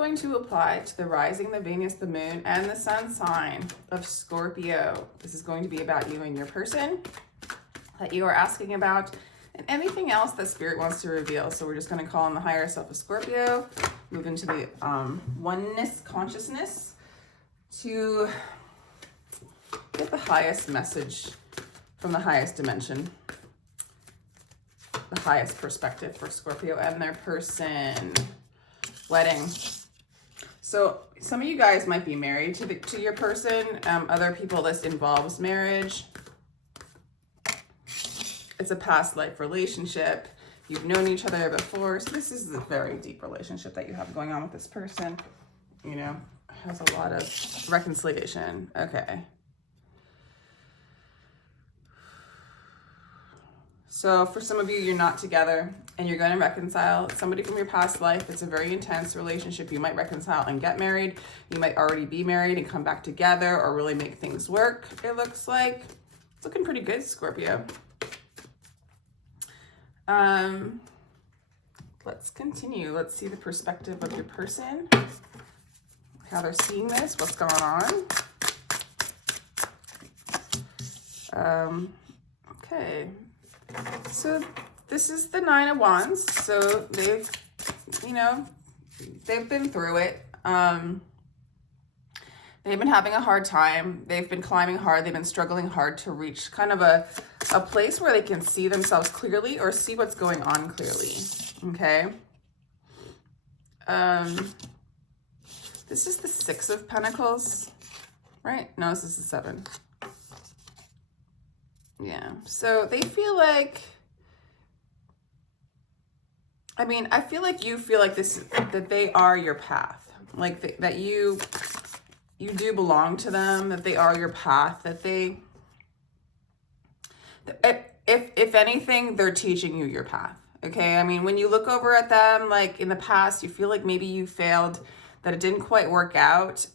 going to apply to the rising, the Venus, the moon, and the sun sign of Scorpio. This is going to be about you and your person that you are asking about, and anything else that Spirit wants to reveal. So we're just going to call on the higher self of Scorpio, move into the oneness consciousness to get the highest message from the highest dimension, the highest perspective for Scorpio and their person. Wedding. So some of you guys might be married to your person. Other people, this involves marriage. It's a past life relationship. You've known each other before. So this is a very deep relationship that you have going on with this person. You know, has a lot of reconciliation. Okay. So for some of you, you're not together and you're going to reconcile. Somebody from your past life, it's a very intense relationship. You might reconcile and get married. You might already be married and come back together or really make things work, it looks like. It's looking pretty good, Scorpio. Let's continue. Let's see the perspective of your person, how they're seeing this, what's going on. Okay. So this is the Nine of Wands. So they've, you know, they've been through it. They've been having a hard time. They've been climbing hard. They've been struggling hard to reach kind of a place where they can see themselves clearly or see what's going on clearly. Okay. This is the Six of Pentacles, right? No, this is the Seven. Yeah, so they feel like, I mean, I feel like you feel like this, that they are your path, like that you do belong to them, that they are your path, that they, if anything, they're teaching you your path. Okay, I mean, when you look over at them, like in the past, you feel like maybe you failed, that it didn't quite work out,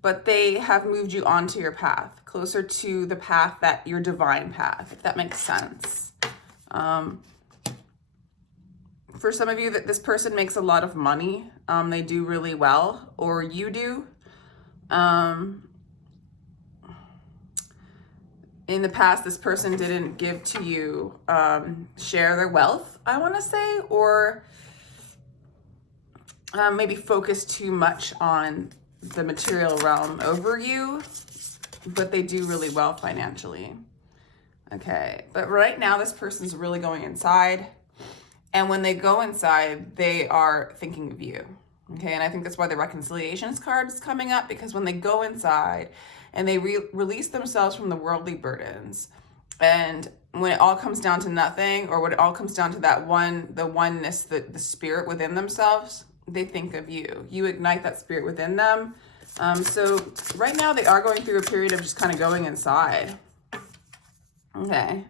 but they have moved you onto your path, closer to the path that your divine path, if that makes sense. For some of you, that this person makes a lot of money. They do really well, or you do. In the past, this person didn't give to you, share their wealth, I want to say, or maybe focus too much on the material realm over you, but they do really well financially. Okay, but right now this person's really going inside, and when they go inside, they are thinking of you. Okay, and I think that's why the reconciliations card is coming up, because when they go inside and they release themselves from the worldly burdens, and when it all comes down to nothing, or when it all comes down to that the oneness, the spirit within themselves, they think of you. You ignite that spirit within them. So right now they are going through a period of just kind of going inside. Okay.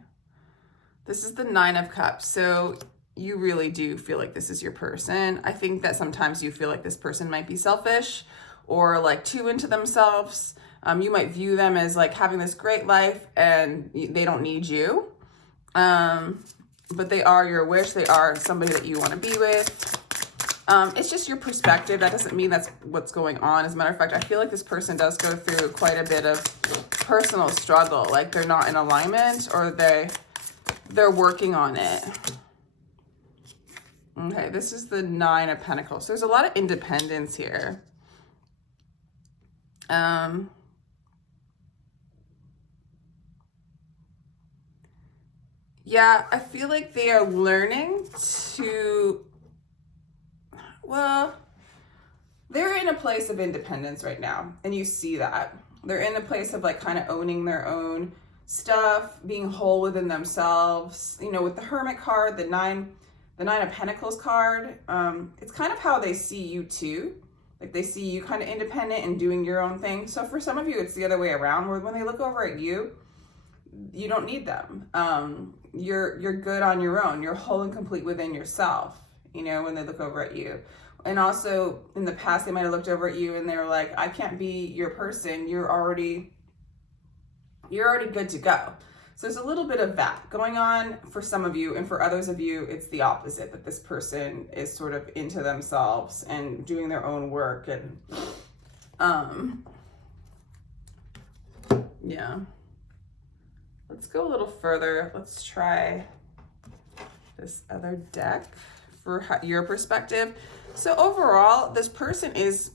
This is the Nine of Cups. So you really do feel like this is your person. I think that sometimes you feel like this person might be selfish or like too into themselves. You might view them as like having this great life and they don't need you. But they are your wish. They are somebody that you want to be with. It's just your perspective. That doesn't mean that's what's going on. As a matter of fact, I feel like this person does go through quite a bit of personal struggle. Like they're not in alignment, or they're working on it. Okay, this is the Nine of Pentacles. So there's a lot of independence here. Yeah, I feel like they are learning to, well, they're in a place of independence right now, and you see that. They're in a place of like kind of owning their own stuff, being whole within themselves. You know, with the Hermit card, the Nine of Pentacles card, it's kind of how they see you too. Like they see you kind of independent and doing your own thing. So for some of you, it's the other way around, where when they look over at you, you don't need them. You're good on your own. You're whole and complete within yourself, you know, when they look over at you. And also in the past, they might have looked over at you and they were like, I can't be your person. You're already good to go. So there's a little bit of that going on for some of you, and for others of you, it's the opposite, that this person is sort of into themselves and doing their own work. And yeah. Let's go a little further. Let's try this other deck for your perspective. So overall, this person is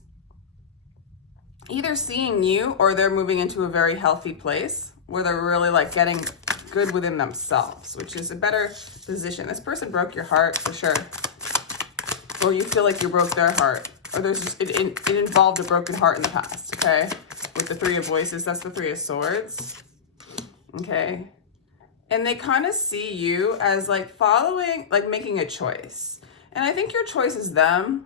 either seeing you or they're moving into a very healthy place where they're really like getting good within themselves, which is a better position. This person broke your heart for sure. Or you feel like you broke their heart. Or there's just, it involved a broken heart in the past, okay? With the Three of Voices, that's the Three of Swords. Okay. And they kind of see you as like following, like making a choice. And I think your choice is them.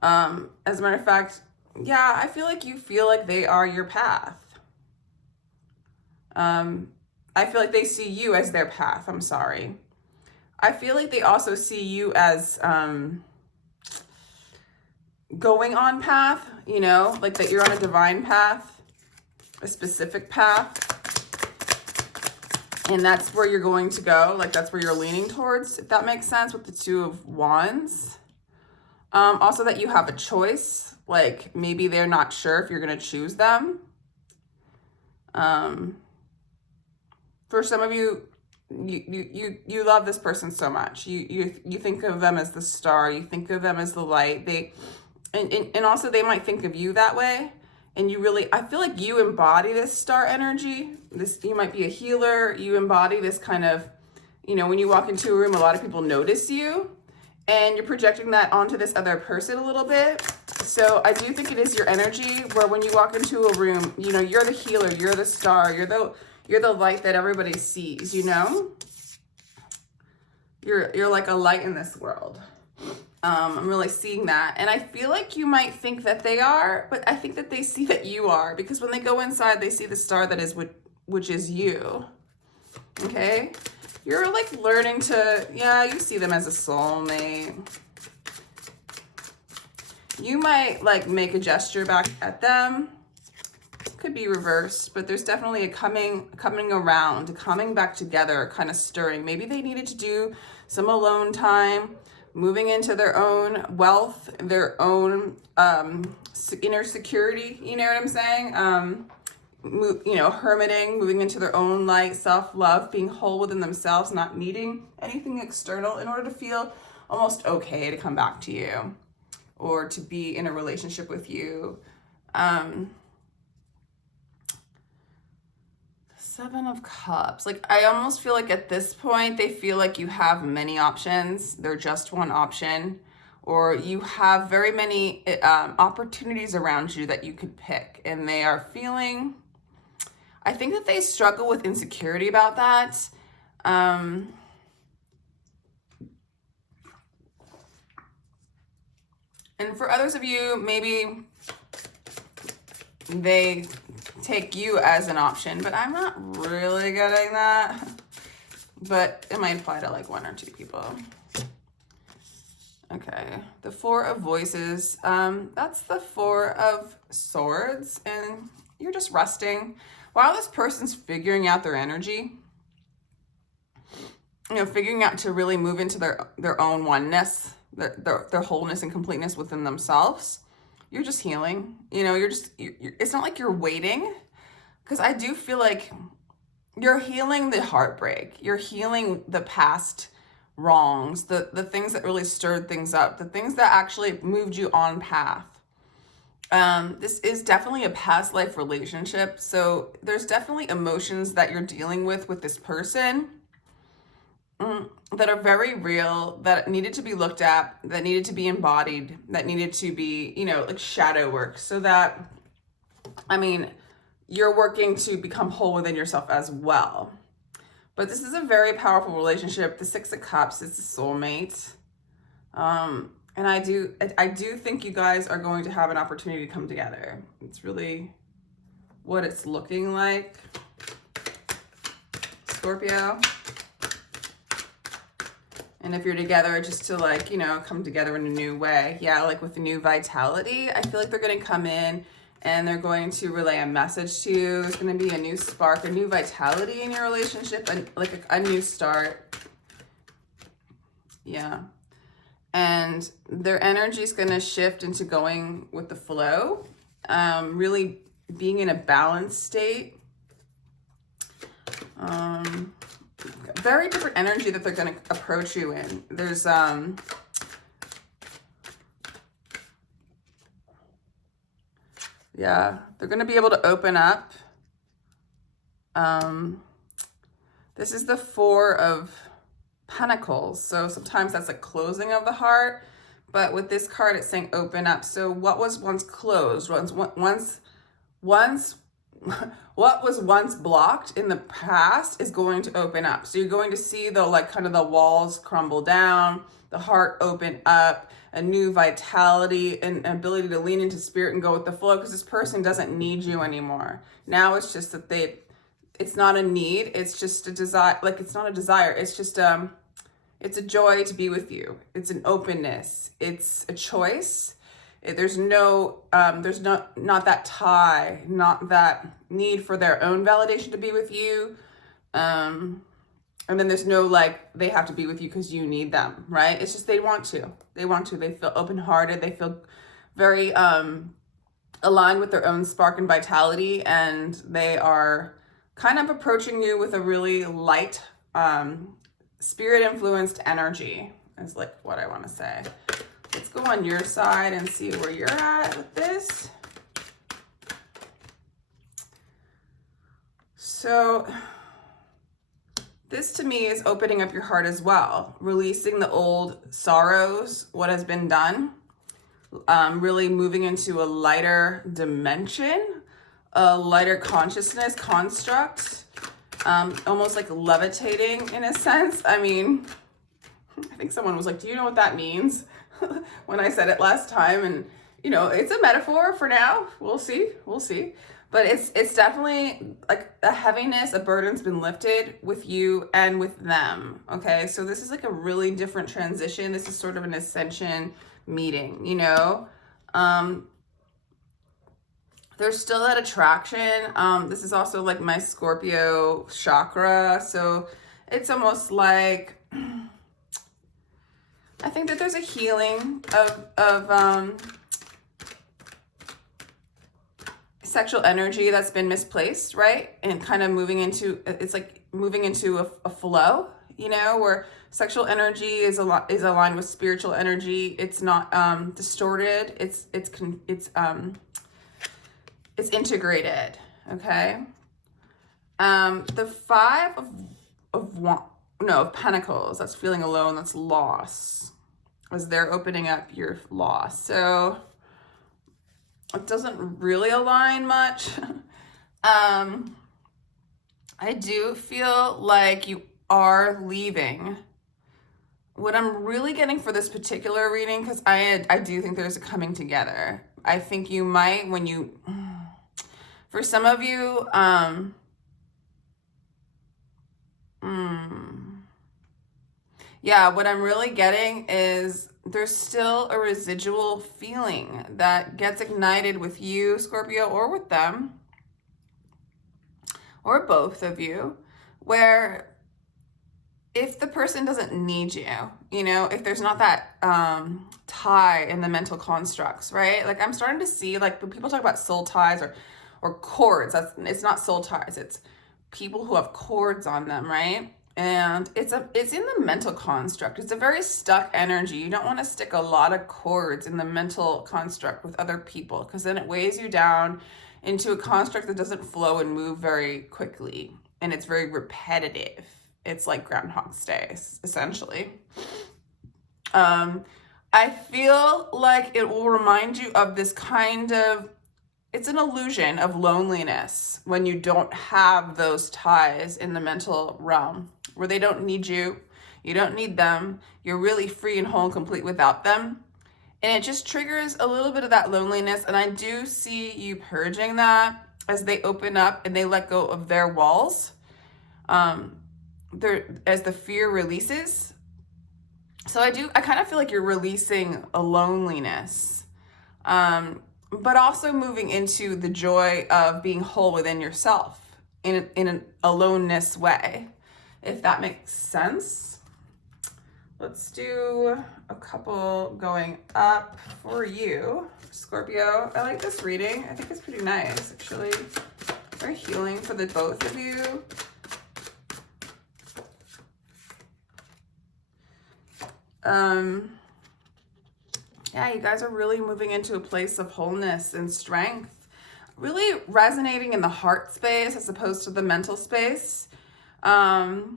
As a matter of fact, yeah, I feel like you feel like they are your path. I feel like they see you as their path. I'm sorry. I feel like they also see you as going on path, you know, like that you're on a divine path, a specific path. And that's where you're going to go. Like that's where you're leaning towards, if that makes sense, with the Two of Wands. Also that you have a choice. Like maybe they're not sure if you're going to choose them. For some of you, you love this person so much. You think of them as the star. You think of them as the light. And also they might think of you that way. And you really, I feel like you embody this star energy. You might be a healer. You embody this kind of, you know, when you walk into a room, a lot of people notice you. And you're projecting that onto this other person a little bit. So I do think it is your energy where when you walk into a room, you know, you're the healer, you're the star, you're the light that everybody sees, you know? You're like a light in this world. I'm really seeing that. And I feel like you might think that they are, but I think that they see that you are, because when they go inside, they see the star that is, which is you. Okay? You're like learning to, yeah, you see them as a soulmate. You might like make a gesture back at them. Could be reversed, but there's definitely a coming around, coming back together, kind of stirring. Maybe they needed to do some alone time, moving into their own wealth, their own inner security, you know what I'm saying? You know, hermiting, moving into their own light, self-love, being whole within themselves, not needing anything external in order to feel almost okay to come back to you or to be in a relationship with you. Seven of Cups. Like, I almost feel like at this point, they feel like you have many options. They're just one option. Or you have very many opportunities around you that you could pick. And they are feeling, I think that they struggle with insecurity about that. And for others of you, maybe they take you as an option, but I'm not really getting that. But it might apply to like one or two people. Okay, the Four of Voices. That's the Four of Swords, and you're just resting. While this person's figuring out their energy, you know, figuring out to really move into their own oneness, their wholeness and completeness within themselves, you're just healing. You know, it's not like you're waiting, because I do feel like you're healing the heartbreak. You're healing the past wrongs, the things that really stirred things up, the things that actually moved you on path. This is definitely a past life relationship. So there's definitely emotions that you're dealing with this person that are very real, that needed to be looked at, that needed to be embodied, that needed to be, you know, like shadow work, so that, I mean, you're working to become whole within yourself as well. But this is a very powerful relationship. The Six of Cups is a soulmate. And I do think you guys are going to have an opportunity to come together. It's really what it's looking like. Scorpio. And if you're together, just to like, you know, come together in a new way. Yeah, like with a new vitality. I feel like they're going to come in and they're going to relay a message to you. There's going to be a new spark, a new vitality in your relationship, and like a new start. Yeah. And their energy is going to shift into going with the flow, really being in a balanced state. Very different energy that they're going to approach you in. There's yeah, they're going to be able to open up. This is the Four of Pentacles. So sometimes that's a closing of the heart, but with this card, it's saying open up. So what was once closed, what was once blocked in the past is going to open up. So you're going to see the kind of the walls crumble down, the heart open up, a new vitality and ability to lean into spirit and go with the flow, because this person doesn't need you anymore. Now it's just that it's not a need, it's just a desire. Like, it's not a desire, it's just it's a joy to be with you. It's an openness, it's a choice. There's not that tie, not that need for their own validation to be with you. And then there's no they have to be with you because you need them, right? It's just they want to. They feel open-hearted. They feel very aligned with their own spark and vitality, and they are kind of approaching you with a really light, spirit-influenced energy, is what I want to say. Let's go on your side and see where you're at with this. So this to me is opening up your heart as well, releasing the old sorrows, what has been done, really moving into a lighter dimension, a lighter consciousness construct, almost like levitating in a sense. I mean, I think someone was like, do you know what that means? When I said it last time, and it's a metaphor for now. We'll see. But it's definitely like a heaviness, a burden's been lifted with you and with them. Okay, so this is like a really different transition. This is sort of an ascension meeting, There's still that attraction. This is also like my Scorpio chakra. So it's almost like, I think that there's a healing of sexual energy that's been misplaced, right? And kind of moving into, it's like moving into a flow, where sexual energy is aligned with spiritual energy. It's not distorted. It's integrated. Okay. The Five of Pentacles, that's feeling alone, that's loss, as they're opening up your loss. So it doesn't really align much. I do feel like you are leaving. What I'm really getting for this particular reading, because I do think there's a coming together. I think you might, for some of you, yeah, what I'm really getting is there's still a residual feeling that gets ignited with you, Scorpio, or with them, or both of you, where if the person doesn't need you, if there's not that tie in the mental constructs, right? Like, I'm starting to see, when people talk about soul ties or cords, it's not soul ties, it's people who have cords on them, right? And it's in the mental construct. It's a very stuck energy. You don't want to stick a lot of cords in the mental construct with other people, because then it weighs you down into a construct that doesn't flow and move very quickly. And it's very repetitive. It's like Groundhog's Day, essentially. I feel like it will remind you of this kind of, it's an illusion of loneliness when you don't have those ties in the mental realm, where they don't need you, you don't need them, you're really free and whole and complete without them. And it just triggers a little bit of that loneliness. And I do see you purging that as they open up and they let go of their walls, as the fear releases. So I kind of feel like you're releasing a loneliness. but also moving into the joy of being whole within yourself in an aloneness way, if that makes sense. Let's do a couple going up for you, Scorpio. I like this reading. I think it's pretty nice, actually. Very healing for the both of you. Yeah, you guys are really moving into a place of wholeness and strength. Really resonating in the heart space as opposed to the mental space. Yeah,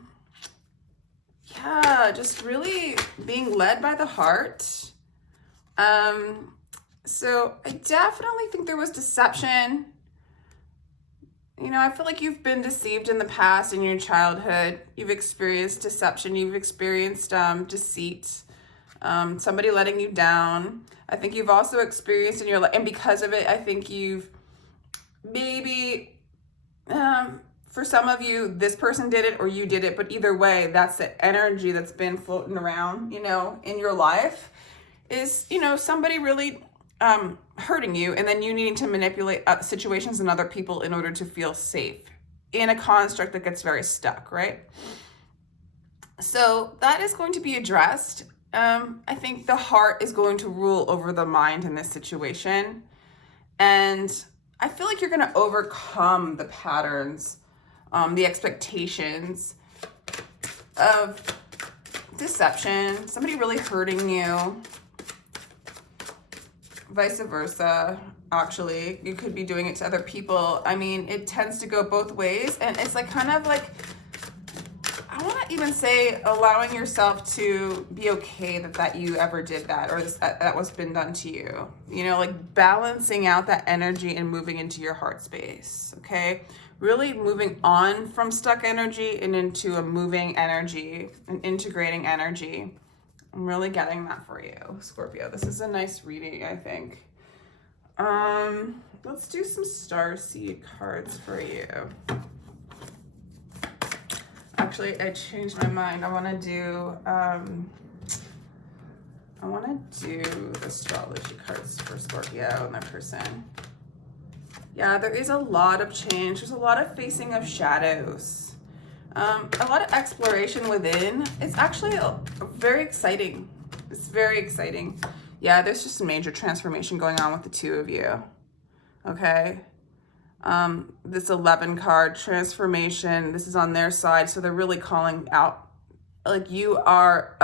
just really being led by the heart. So I definitely think there was deception. You know, I feel like you've been deceived in the past, in your childhood. You've experienced deception. You've experienced deceit. Somebody letting you down. I think you've also experienced in your life, and because of it, I think you've maybe, for some of you, this person did it or you did it, but either way, that's the energy that's been floating around, you know, in your life is, you know, somebody really hurting you, and then you needing to manipulate situations and other people in order to feel safe in a construct that gets very stuck, right? So that is going to be addressed. I think the heart is going to rule over the mind in this situation. And I feel like you're going to overcome the patterns, the expectations of deception, somebody really hurting you, vice versa. Actually, you could be doing it to other people. I mean, it tends to go both ways, and it's like kind of like, I want to even say allowing yourself to be okay that you ever did that, or that was been done to you. You know, like balancing out that energy and moving into your heart space, okay? Really moving on from stuck energy and into a moving energy, an integrating energy. I'm really getting that for you, Scorpio. This is a nice reading, I think. Let's do some starseed cards for you. Actually, I changed my mind. I want to do astrology cards for Scorpio and their person. Yeah, there is a lot of change. There's a lot of facing of shadows. A lot of exploration within. It's actually very exciting. It's very exciting. Yeah, there's just a major transformation going on with the two of you. Okay. This 11 card transformation, this is on their side. So they're really calling out, like you are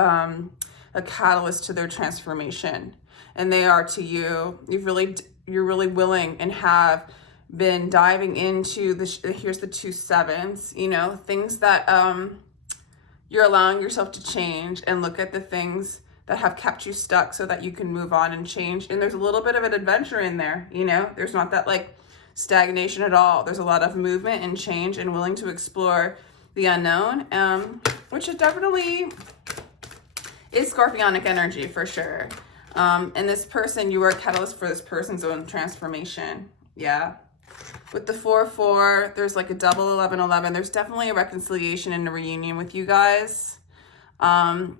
a catalyst to their transformation, and they are to you. You're really willing and have been diving into here's the 2 sevens, you know, things that you're allowing yourself to change and look at the things that have kept you stuck so that you can move on and change. And there's a little bit of an adventure in there, you know, there's not that like stagnation at all. There's a lot of movement and change and willing to explore the unknown, which is definitely is Scorpionic energy for sure. And this person, you are a catalyst for this person's own transformation. Yeah. With the 4-4, there's like a double 11-11. There's definitely a reconciliation and a reunion with you guys. And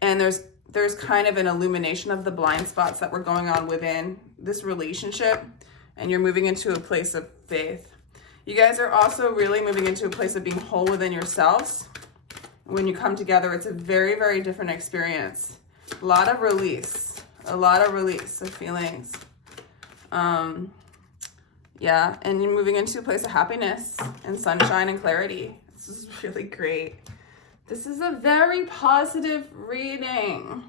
there's kind of an illumination of the blind spots that were going on within this relationship. And you're moving into a place of faith. You guys are also really moving into a place of being whole within yourselves. When you come together, it's a very, very different experience. A lot of release of feelings. Yeah, and you're moving into a place of happiness and sunshine and clarity. This is really great. This is a very positive reading,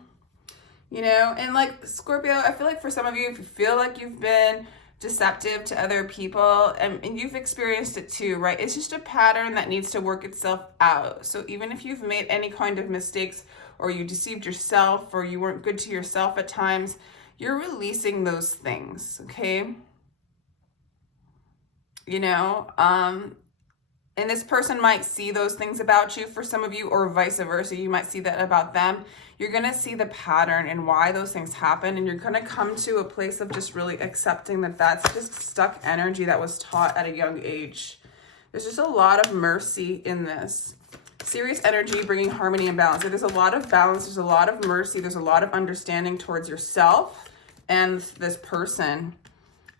you know, and like Scorpio, I feel like for some of you, if you feel like you've been deceptive to other people, and you've experienced it too, right? It's just a pattern that needs to work itself out. So even if you've made any kind of mistakes, or you deceived yourself, or you weren't good to yourself at times, you're releasing those things, okay? You know, and this person might see those things about you for some of you, or vice versa. You might see that about them. You're going to see the pattern and why those things happen. And you're going to come to a place of just really accepting that that's just stuck energy that was taught at a young age. There's just a lot of mercy in this. Serious energy, bringing harmony and balance. There's a lot of balance. There's a lot of mercy. There's a lot of understanding towards yourself and this person.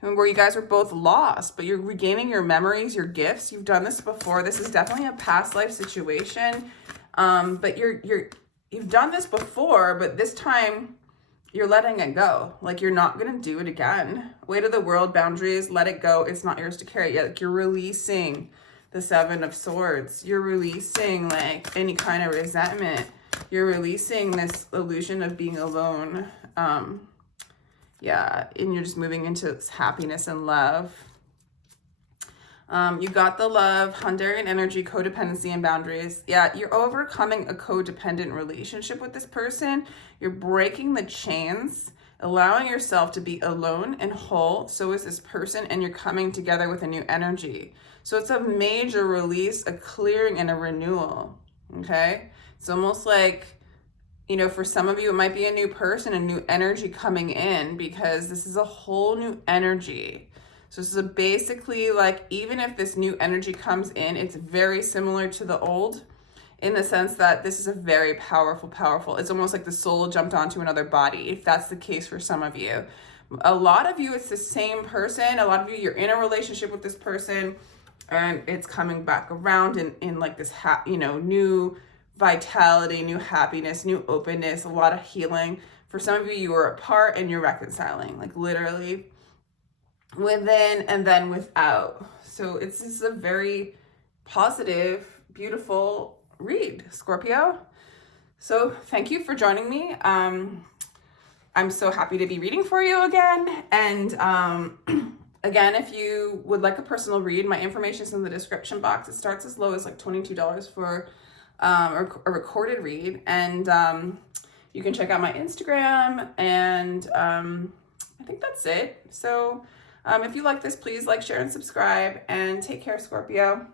where you guys were both lost, but you're regaining your memories, your gifts. You've done this before. This is definitely a past life situation. But you've done this before, but this time you're letting it go. Like, you're not going to do it again. Weight of the world, boundaries, let it go. It's not yours to carry yet. Like, you're releasing the Seven of Swords. You're releasing like any kind of resentment. You're releasing this illusion of being alone. Yeah, and you're just moving into happiness and love. You got the love, Hundarian energy, codependency, and boundaries. Yeah, you're overcoming a codependent relationship with this person. You're breaking the chains, allowing yourself to be alone and whole. So is this person, and you're coming together with a new energy. So it's a major release, a clearing, and a renewal. Okay? It's almost like, you know, for some of you, it might be a new person, a new energy coming in, because this is a whole new energy. So this is basically like, even if this new energy comes in, it's very similar to the old in the sense that this is a very powerful, it's almost like the soul jumped onto another body, if that's the case for some of you. A lot of you, it's the same person. A lot of you, you're in a relationship with this person and it's coming back around in like this, new vitality, new happiness, new openness, a lot of healing. For some of you, you were apart and you're reconciling, like literally within and then without. So it's just a very positive, beautiful read, Scorpio. So thank you for joining me. I'm so happy to be reading for you again. And again, if you would like a personal read, my information is in the description box. It starts as low as like $22 for a recorded read. And you can check out my Instagram, and I think that's it. So if you like this, please like, share, and subscribe, and take care, Scorpio.